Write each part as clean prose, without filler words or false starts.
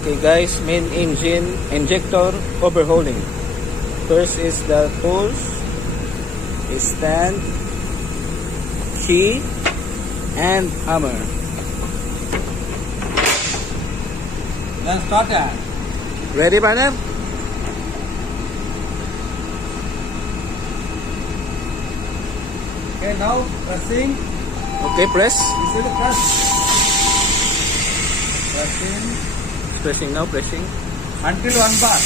Okay guys, main engine injector overhauling. First is the tools, stand, key, and hammer. Then start it. Ready, partner? Okay, now pressing. Okay, press. This is the press. Pressing Pressing now, pressing. until 1 bar.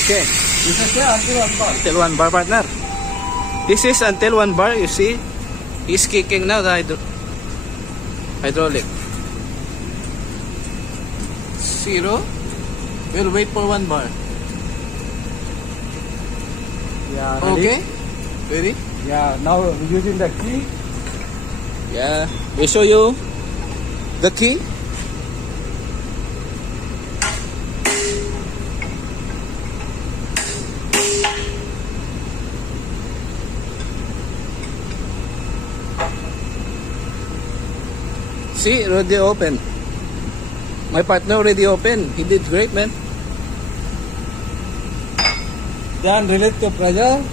Okay, This is the until 1 bar. until 1 bar, partner. This is until 1 bar, you see. He's kicking now the hydraulic. 0. We'll wait for 1 bar. Yeah. Okay. Ready? Yeah. Now using the key. Yeah. We show you the key. See, already open. My partner already open. He did great, man. Then release the pressure.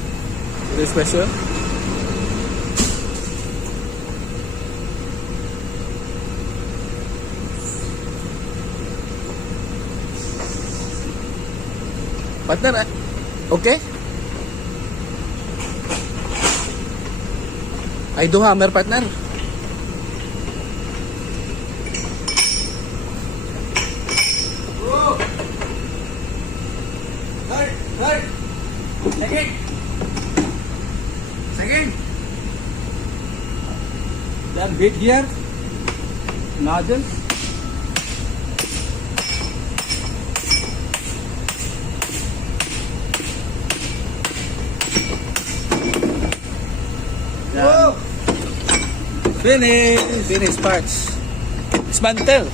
Very special. Partner, okay? I do hammer, partner. Third. Second. Then beat here. Nozzles. Whoa. Finish. Finish parts. Dismantle.